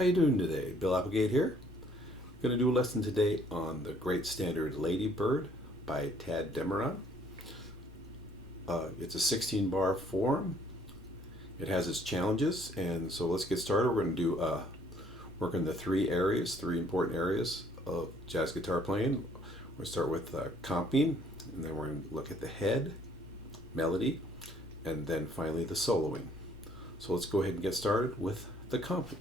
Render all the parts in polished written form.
How you doing today? Bill Applegate here. I'm going to do a lesson today on the great standard Lady Bird by Tadd Dameron. It's a 16-bar form. It has its challenges, and so let's get started. We're going to do work in the three important areas of jazz guitar playing. We're going to start with comping, and then we're going to look at the head, melody, and then finally the soloing. So let's go ahead and get started with the comping.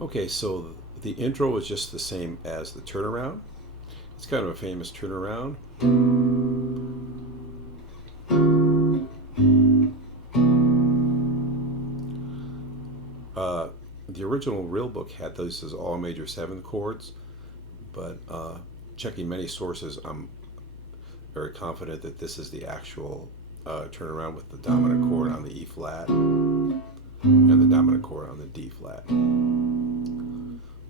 Okay, so the intro is just the same as the turnaround. It's kind of a famous turnaround. The original real book had those as all major 7th chords, but checking many sources, I'm very confident that this is the actual turnaround with the dominant chord on the E flat and the dominant chord on the D flat.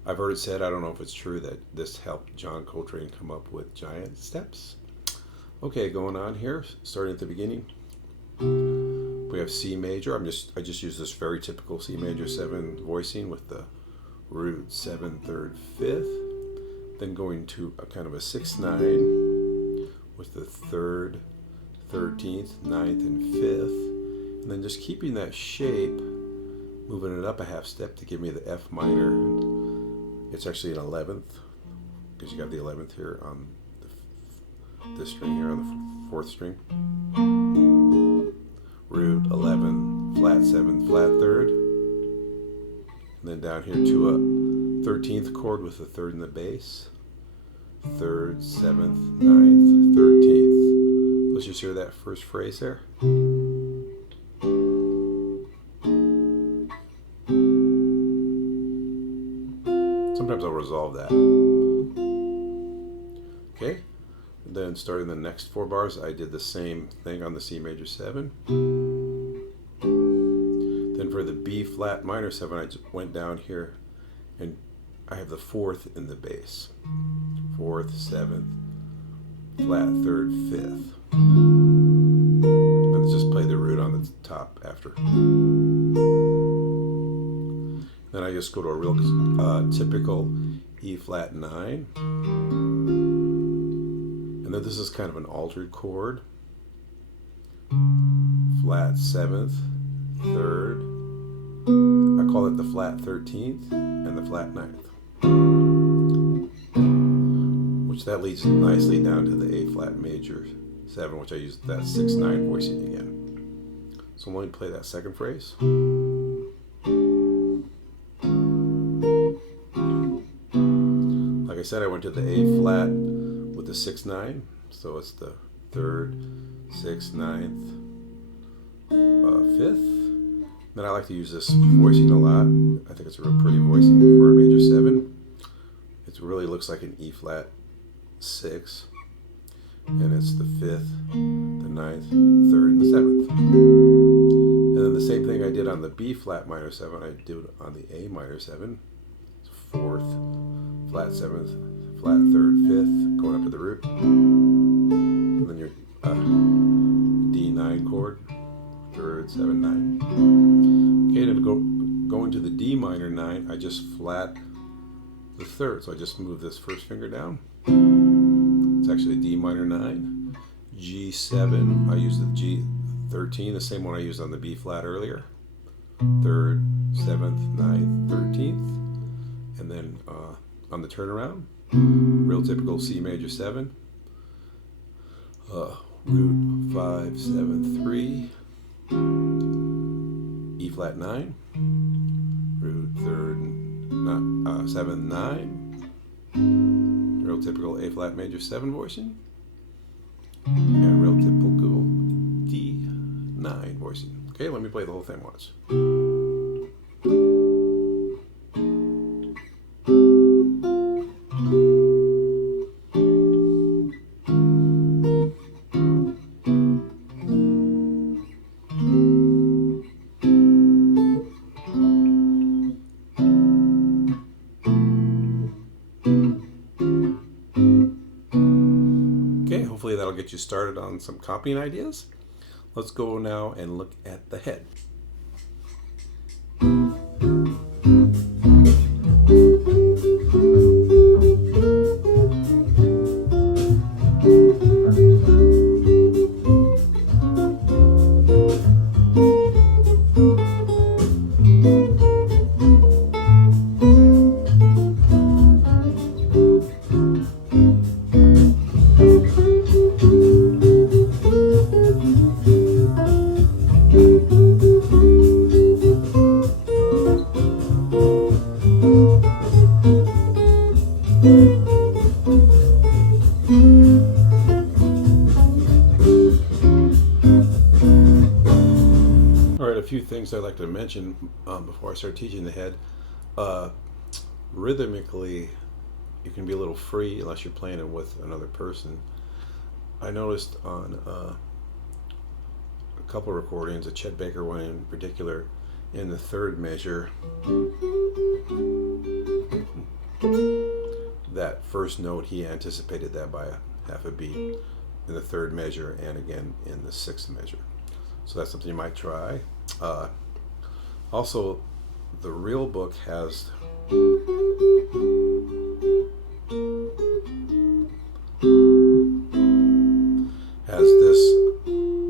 I've heard it said, I don't know if it's true, that this helped John Coltrane come up with giant steps. Okay, going on here, starting at the beginning. We have C major. I just use this very typical C major 7 voicing with the root 7, 3rd, 5th. Then going to a kind of a 6/9 with the 3rd, 13th, 9th, and 5th. And then just keeping that shape, moving it up a half step to give me the F minor. It's actually an 11th, because you got the 11th here on this string here on the 4th string. Root 11, flat 7, flat 3rd. And then down here to a 13th chord with the 3rd in the bass. 3rd, 7th, 9th, 13th. Let's just hear that first phrase there. Sometimes I'll resolve that. Okay, and then starting the next 4 bars, I did the same thing on the C major 7. Then for the B flat minor 7, I just went down here and I have the 4th in the bass. 4th, 7th, flat 3rd, 5th. And just play the root on the top after. Then I just go to a real typical E flat 9. And then this is kind of an altered chord. Flat 7th, 3rd. I call it the flat 13th and the flat 9th. Which that leads nicely down to the A flat major 7, which I use that 6/9 voicing again. So let me play that second phrase. Like I said, I went to the A flat with the 6/9, so it's the 3rd, 6th, 9th, 5th. Then I like to use this voicing a lot. I think it's a real pretty voicing for a major 7. It really looks like an E flat 6, and it's the 5th, the 9th, 3rd, and the 7th. And then the same thing I did on the B flat minor 7, I do on the A minor 7. 4th, flat 7th, flat 3rd, 5th, going up to the root. And then your D9 chord, 3rd, 7, 9. Okay, to go into the D minor 9, I just flat the 3rd. So I just move this first finger down. It's actually a D minor 9. G7, I use the G13, the same one I used on the B flat earlier. 3rd, 7th, 9th, 13th. And then on the turnaround, real typical C major 7, root 5, 7, 3, E flat 9, root 3rd, 7, 9, real typical A flat major 7 voicing, and real typical D9 voicing. Okay, let me play the whole thing once. Okay, hopefully that'll get you started on some copying ideas. Let's go now and look at the head. A few things I'd like to mention before I start teaching the head. Rhythmically, you can be a little free unless you're playing it with another person. I noticed on a couple of recordings, a Chet Baker one in particular, in the third measure, that first note, he anticipated that by half a beat in the third measure and again in the sixth measure. So that's something you might try. Also, the real book has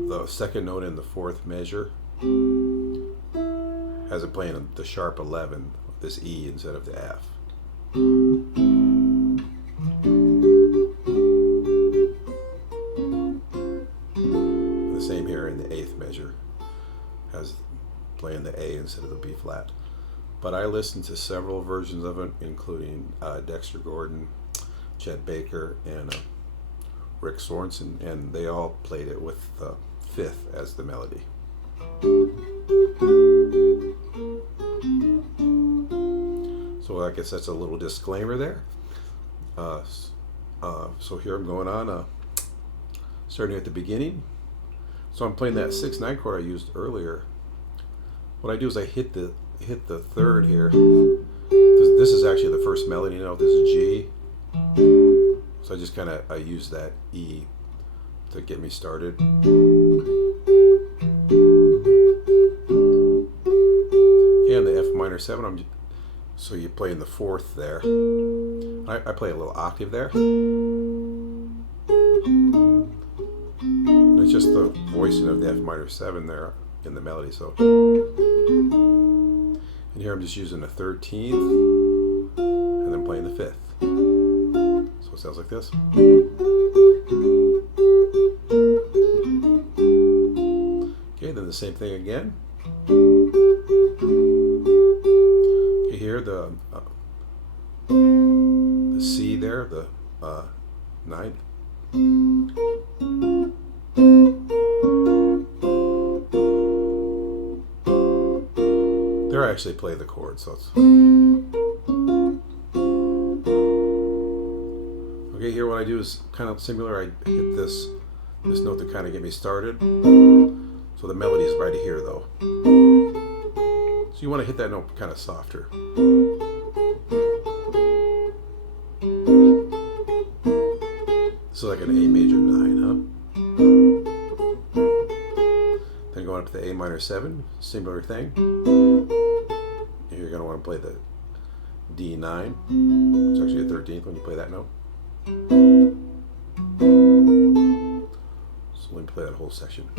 the second note in the fourth measure has it playing the sharp 11, this E instead of the F. The same here in the eighth measure, has playing the A instead of the B flat. But I listened to several versions of it, including Dexter Gordon, Chet Baker, and Rick Sorensen, and they all played it with the fifth as the melody. So I guess that's a little disclaimer there. So here I'm going on, starting at the beginning. So I'm playing that 6/9 chord I used earlier. What I do is I hit the third here. This is actually the first melody note. This is G. So I use that E to get me started. Okay, on the F minor 7, so you play in the fourth there. I play a little octave there. And it's just the voicing of the F minor 7 there in the melody. So, and here I'm just using the 13th and then playing the 5th. So it sounds like this. Okay, then the same thing again. Okay, here the C there, the 9th. There I actually play the chord, so it's okay. Here what I do is kind of similar. I hit this note to kind of get me started. So the melody is right here though. So you want to hit that note kind of softer. This is like an A major 9, huh? Then going up to the A minor 7, similar thing. You're going to want to play the D9. It's actually the 13th when you play that note. So let me play that whole section.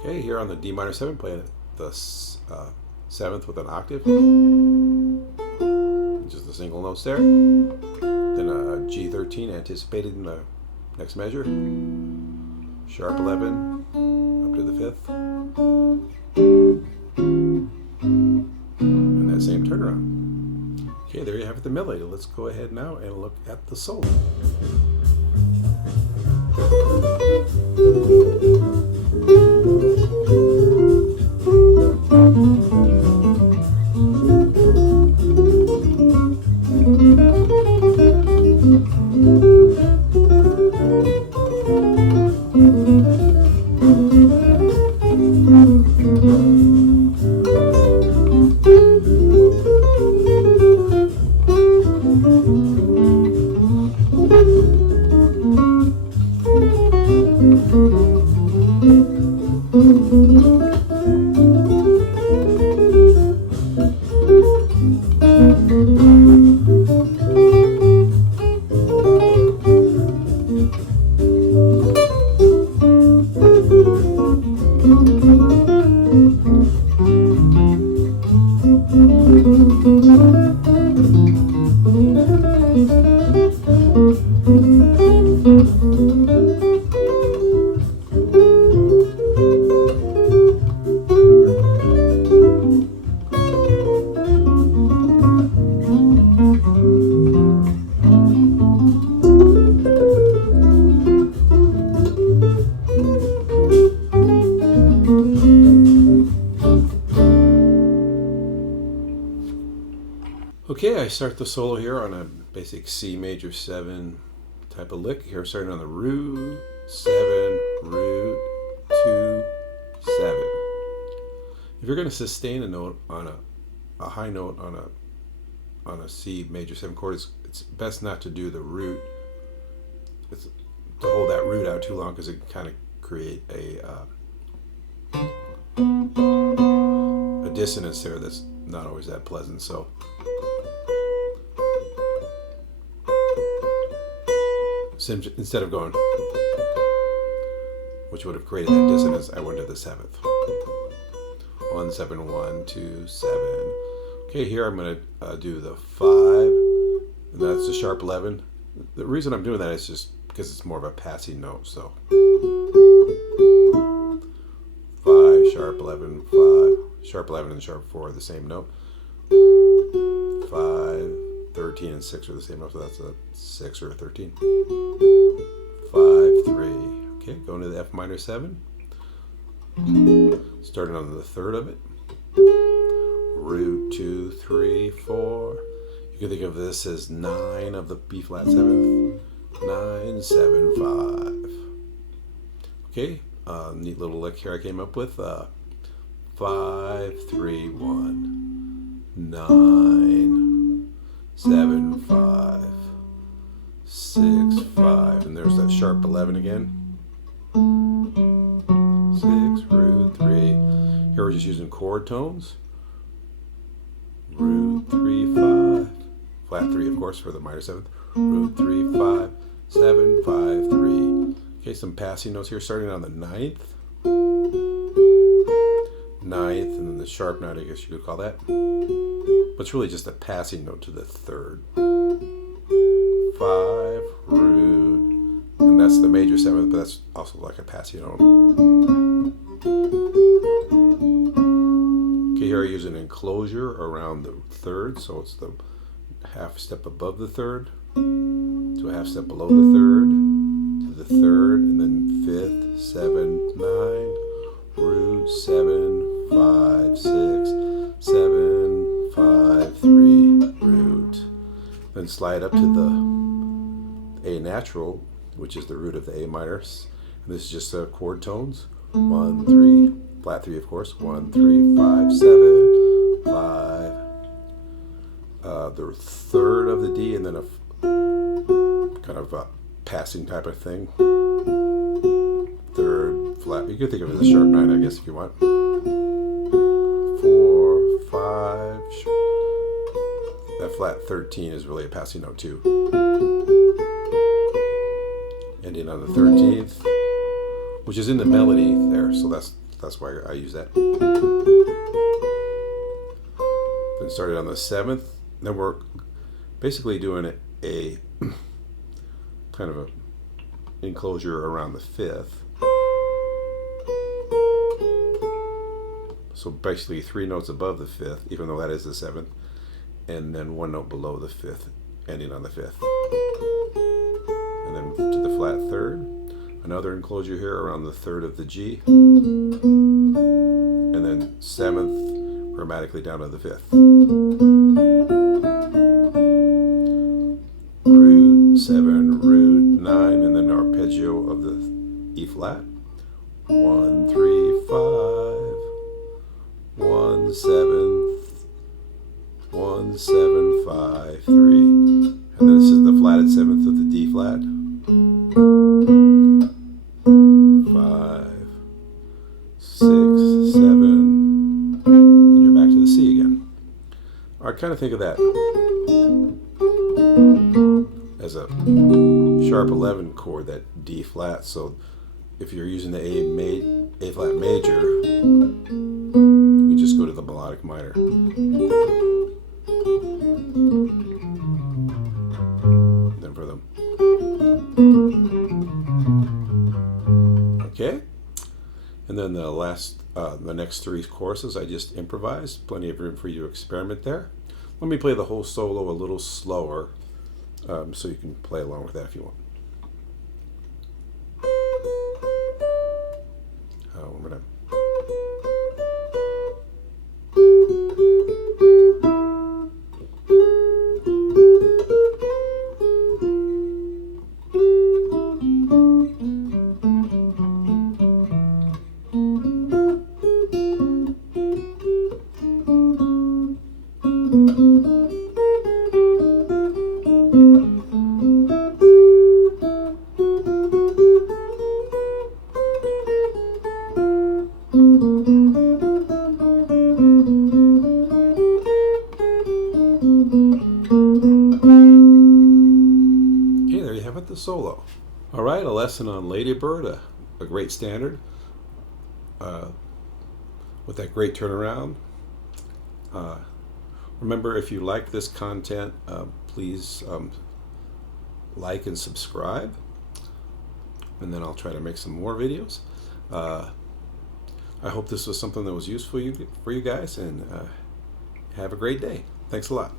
Okay, here on the D minor 7, play the 7th with an octave. Just the single notes there. Then a G13 anticipated in the next measure. Sharp 11 up to the 5th. Okay, there you have it, the melody. Let's go ahead now and look at the solo. Okay, I start the solo here on a basic C major 7 type of lick. Here, starting on the root 7, root 2, 7. If you're going to sustain a note on a high note on a C major 7 chord, it's best not to do the root. It's to hold that root out too long, because it can kind of create a dissonance there that's not always that pleasant. So instead of going, which would have created that dissonance, I went to the 7th. 1, 7, 1, 2, 7. Okay, here I'm going to do the 5, and that's a sharp 11. The reason I'm doing that is just because it's more of a passing note. So 5, sharp 11, 5, sharp 11 and sharp 4 are the same note. 5, 13 and 6 are the same note, so that's a 6 or a 13. 5, 3. Okay, going to the F minor 7. Starting on the 3rd of it. Root 2, 3, 4. You can think of this as 9 of the B flat 7th. 9, 7, 5. Okay, neat little lick here I came up with. 5, 3, 1. 9, 7, 5. 6, 5. And there's that sharp 11 again. 6, root 3. Here we're just using chord tones. Root 3, 5. Flat 3, of course, for the minor 7th. Root 3, 5, 7, 5, 3. Okay, some passing notes here, starting on the 9th. 9th, and then the sharp 9, I guess you could call that. But it's really just a passing note to the 3rd. 5, root, and that's the major 7th, but that's also like a passing note. Okay, here I use an enclosure around the 3rd, so it's the half step above the 3rd, to a half step below the 3rd, to the 3rd, and then 5th, 7, 9, root 7, 5, 6, 7, 5, 3, root. Then slide up to the A natural, which is the root of the A minor. And this is just chord tones. 1, 3, flat 3, of course. 1, 3, 5, 7, 5. The 3rd of the D, and then a kind of a passing type of thing. 3rd flat. You could think of it as a sharp 9, I guess, if you want. 4, 5. That flat 13 is really a passing note too. Ending on the 13th, which is in the melody there, so that's why I use that. Then started on the 7th. Then we're basically doing a kind of a enclosure around the 5th. So basically 3 notes above the 5th, even though that is the 7th. and then one note below the fifth, ending on the fifth. And then to the flat third, another enclosure here around the third of the G, and then seventh chromatically down to the fifth. Root 7, root 9, and then arpeggio of the E flat. 1, 3, 5, 1, 7, 1, 7, 5, 3. And then this is the flatted seventh of the D flat. 5, 6, 7, and you're back to the C again. I kind of think of that as a sharp 11 chord, that D flat. So if you're using the A flat major, you just go to the melodic minor. Then for them. Okay, and then the next three choruses I just improvised. Plenty of room for you to experiment there. Let me play the whole solo a little slower, so you can play along with that if you want. One more time. The solo. All right, a lesson on Ladybird, a great standard with that great turnaround. Remember, if you like this content, please like and subscribe, and then I'll try to make some more videos. I hope this was something that was useful for you guys, and have a great day. Thanks a lot.